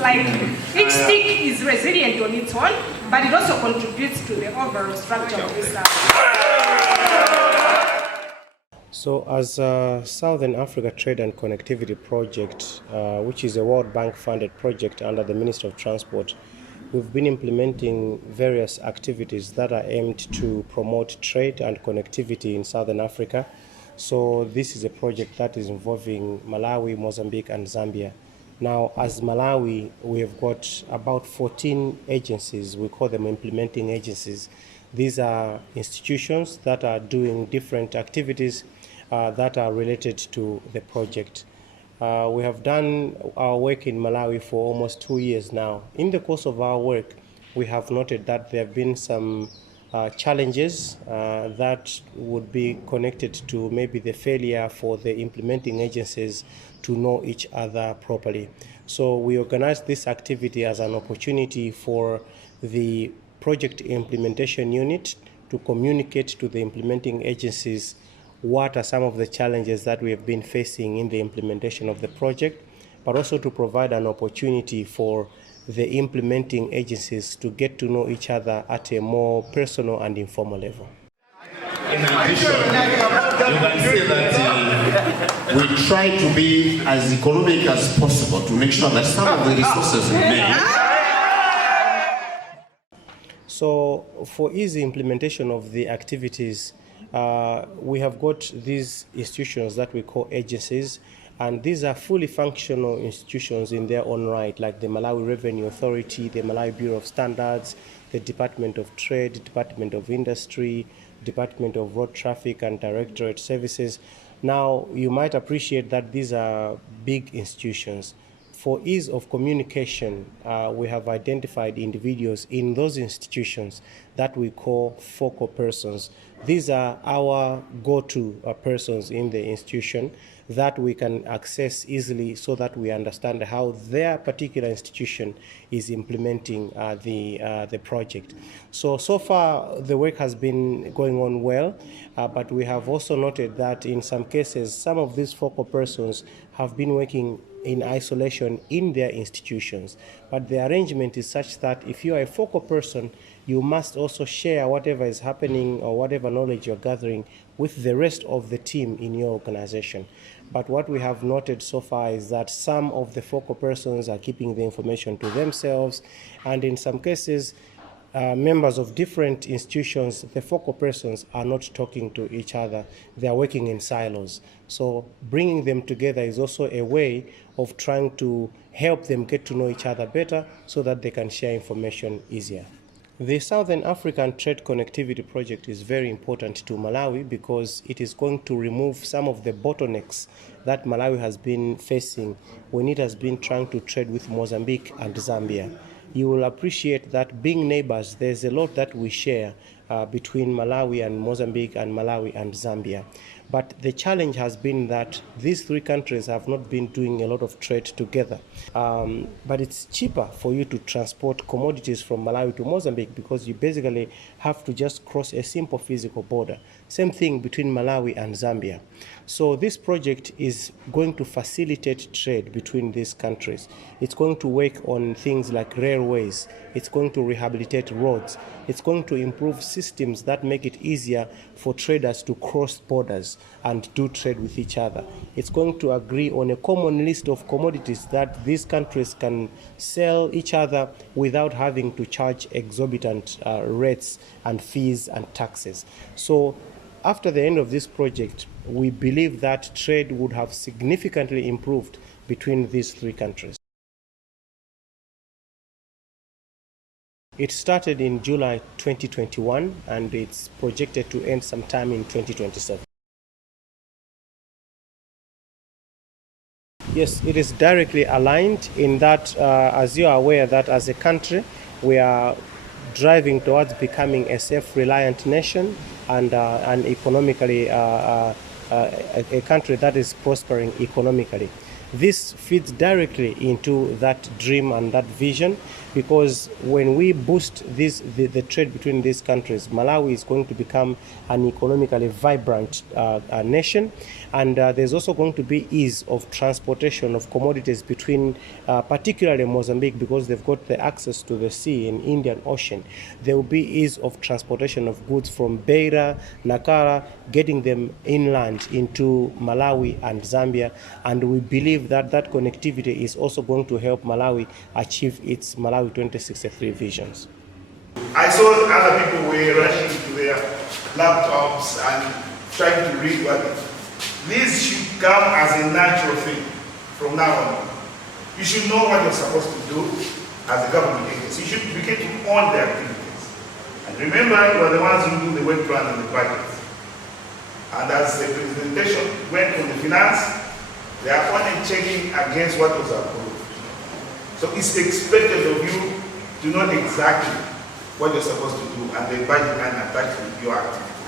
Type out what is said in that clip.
like each stick is resilient on its own, but it also contributes to the overall structure of this. So as Southern Africa Trade and Connectivity Project, which is a World Bank funded project under the Ministry of Transport, we've been implementing various activities that are aimed to promote trade and connectivity in Southern Africa. So this is a project that is involving Malawi, Mozambique and Zambia. Now, as Malawi, we have got about 14 agencies. We call them implementing agencies. These are institutions that are doing different activities that are related to the project. We have done our work in Malawi for almost 2 years now. In the course of our work, we have noted that there have been some challenges that would be connected to maybe the failure for the implementing agencies to know each other properly. So we organized this activity as an opportunity for the project implementation unit to communicate to the implementing agencies what are some of the challenges that we have been facing in the implementation of the project, but also to provide an opportunity for the implementing agencies to get to know each other at a more personal and informal level. In addition, you can see that we try to be as economic as possible to make sure that some of the resources remain. So for easy implementation of the activities, we have got these institutions that we call agencies, and these are fully functional institutions in their own right, like the Malawi Revenue Authority, the Malawi Bureau of Standards, the Department of Trade, Department of Industry, Department of Road Traffic and Directorate Services. Now, you might appreciate that these are big institutions. For ease of communication, we have identified individuals in those institutions that we call focal persons. These are our go-to persons in the institution that we can access easily so that we understand how their particular institution is implementing the project. So far the work has been going on well, but we have also noted that in some cases some of these focal persons have been working in isolation in their institutions. But the arrangement is such that if you are a focal person, you must also share whatever is happening or whatever knowledge you're gathering with the rest of the team in your organization. But what we have noted so far is that some of the focal persons are keeping the information to themselves, and in some cases, members of different institutions, the focal persons are not talking to each other. They are working in silos. So bringing them together is also a way of trying to help them get to know each other better so that they can share information easier. The Southern African Trade Connectivity Project is very important to Malawi because it is going to remove some of the bottlenecks that Malawi has been facing when it has been trying to trade with Mozambique and Zambia. You will appreciate that being neighbors, there's a lot that we share between Malawi and Mozambique and Malawi and Zambia. But the challenge has been that these three countries have not been doing a lot of trade together. But it's cheaper for you to transport commodities from Malawi to Mozambique because you basically have to just cross a simple physical border. Same thing between Malawi and Zambia. So this project is going to facilitate trade between these countries. It's going to work on things like railways. It's going to rehabilitate roads. It's going to improve systems that make it easier for traders to cross borders and do trade with each other. It's going to agree on a common list of commodities that these countries can sell each other without having to charge exorbitant rates and fees and taxes. So after the end of this project, we believe that trade would have significantly improved between these three countries. It started in July 2021 and it's projected to end sometime in 2027. Yes, it is directly aligned in that, as you are aware, that as a country, we are driving towards becoming a self-reliant nation and an economically, a country that is prospering economically. This feeds directly into that dream and that vision, because when we boost the trade between these countries, Malawi is going to become an economically vibrant nation, and there's also going to be ease of transportation of commodities between particularly Mozambique, because they've got the access to the sea in Indian Ocean. There will be ease of transportation of goods from Beira, Nakara, getting them inland into Malawi and Zambia, and we believe that that connectivity is also going to help Malawi achieve its Malawi 2063 visions. I saw other people were rushing to their laptops and trying to read what this should come as a natural thing from now on. You should know what you're supposed to do as a government agency. You should begin to own the activities. And remember, you are the ones who do the work plan and the budget. And as the presentation went on the finance, they are only checking against what was approved. So it's expected of you to know exactly what you're supposed to do and the budget and attach to your activity.